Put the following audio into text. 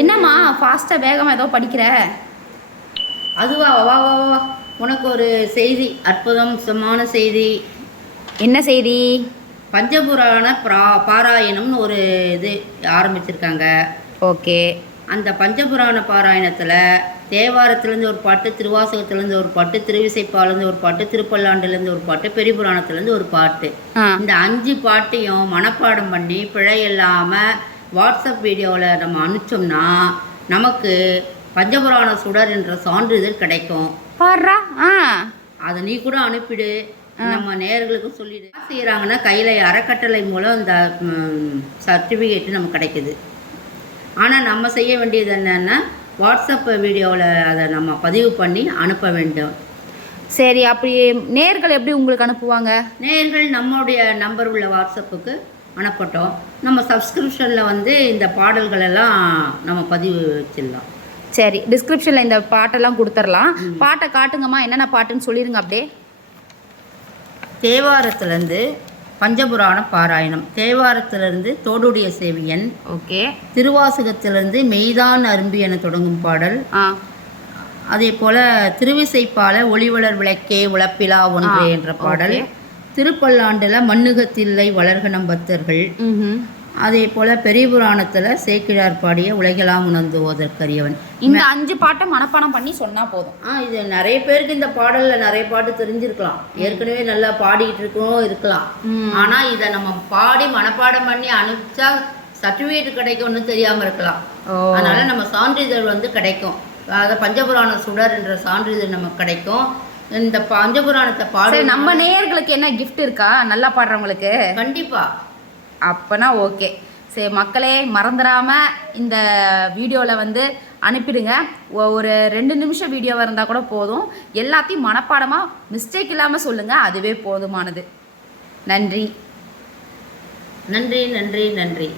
என்னம்மா ஃபாஸ்ட்டாக வேகமாக ஏதோ படிக்கிற? அதுவா வா வா வா, உனக்கு ஒரு செய்தி அற்புதமான செய்தி. என்ன செய்தி? பஞ்சபுராண பிரா பாராயணம்னு ஒரு இது ஆரம்பிச்சிருக்காங்க. ஓகே. அந்த பஞ்சபுராண பாராயணத்தில் தேவாரத்துலேருந்து ஒரு பாட்டு திருவாசகத்துலேருந்து ஒரு பாட்டு திருவிசைப்பாலேருந்து ஒரு பாட்டு திருப்பல்லாண்டுலேருந்து ஒரு பாட்டு பெரிய புராணத்துலேருந்து ஒரு பாட்டு. இந்த அஞ்சு பாட்டையும் மனப்பாடம் பண்ணி பிழை இல்லாமல் வாட்ஸ்அப் வீடியோவில் நம்ம அனுப்பிச்சோம்னா நமக்கு பஞ்சபுராண சுடர் என்ற சான்றிதழ் கிடைக்கும். பாடுறா ஆ. அதை நீ கூட அனுப்பிடு. நம்ம நேயர்களுக்கும் சொல்லிடு. செய்கிறாங்கன்னா கையில் அறக்கட்டளை மூலம் இந்த சர்டிஃபிகேட் நமக்கு கிடைக்குது. ஆனால் நம்ம செய்ய வேண்டியது என்னன்னா வாட்ஸ்அப் வீடியோவில் அதை நம்ம பதிவு பண்ணி அனுப்ப வேண்டும். சரி அப்படி நேர்கள் எப்படி உங்களுக்கு அனுப்புவாங்க? நேயர்கள் நம்மளுடைய நம்பர் உள்ள வாட்ஸ்அப்புக்கு அனுப்பட்டோம் நம்ம சப்ஸ்கிரிப்ஷனில் வந்து இந்த பாடல்கள் எல்லாம் நம்ம பதிவு வச்சிடலாம். சரி டிஸ்கிரிப்ஷனில் இந்த பாட்டெல்லாம் கொடுத்துர்லாம். பாட்டை காட்டுங்கம்மா என்னென்ன பாட்டுன்னு சொல்லிடுங்க அப்படியே. தேவாரத்துலேருந்து பஞ்சபுராண பாராயணம். தேவாரத்திலிருந்து தோடுடைய சேவியன் ஓகே. திருவாசகத்திலிருந்து மெய்தான் அரும்பி என தொடங்கும் பாடல். அதே போல திருவிசைப்பால ஒளிவளர் விளக்கே உழப்பிலா ஒன்று என்ற பாடல். திருப்பல்லாண்டுல மண்ணுகத்தில்லை வளர்க நம்பத்தர்கள் ம் அதே போல பெரிய புராணத்துல சேக்கிழார் பாடிய உலகெல்லாம் உணர்ந்துவதற்கரியவன். இந்த அஞ்சு பாட்டை மனப்பாடம் பண்ணி சொன்னால் போதும். ஆ இது நிறைய பேருக்கு இந்த பாடல்ல நிறைய பாட்டு தெரிஞ்சிருக்கலாம். ஏற்கனவே நல்லா பாடிட்டு இருக்கவும் இருக்கலாம். ஆனா இதை நம்ம பாடி மனப்பாடம் பண்ணி அனுப்பிச்சா சர்டிஃபிகேட் கிடைக்கும்னு தெரியாம இருக்கலாம். அதனால நம்ம சான்றிதழ் வந்து கிடைக்கும். அதாவது பஞ்சபுராண சுடர் என்ற சான்றிதழ் நமக்கு கிடைக்கும். இந்த பஞ்சபுராணத்தை சரி பாடு நம்ம நேயர்களுக்கு என்ன gift இருக்கா? நல்லா பாடுறவங்களுக்கு? கண்டிப்பா. அப்போனா ஓகே. சரி மக்களே மறந்துடாம இந்த வீடியோவில் வந்து அனுப்பிடுங்க. ஒரு ரெண்டு நிமிஷம் வீடியோவாக இருந்தால் கூட போதும். எல்லாத்தையும் மனப்பாடமாக மிஸ்டேக் இல்லாமல் சொல்லுங்கள் அதுவே போதுமானது. நன்றி. நன்றி நன்றி நன்றி.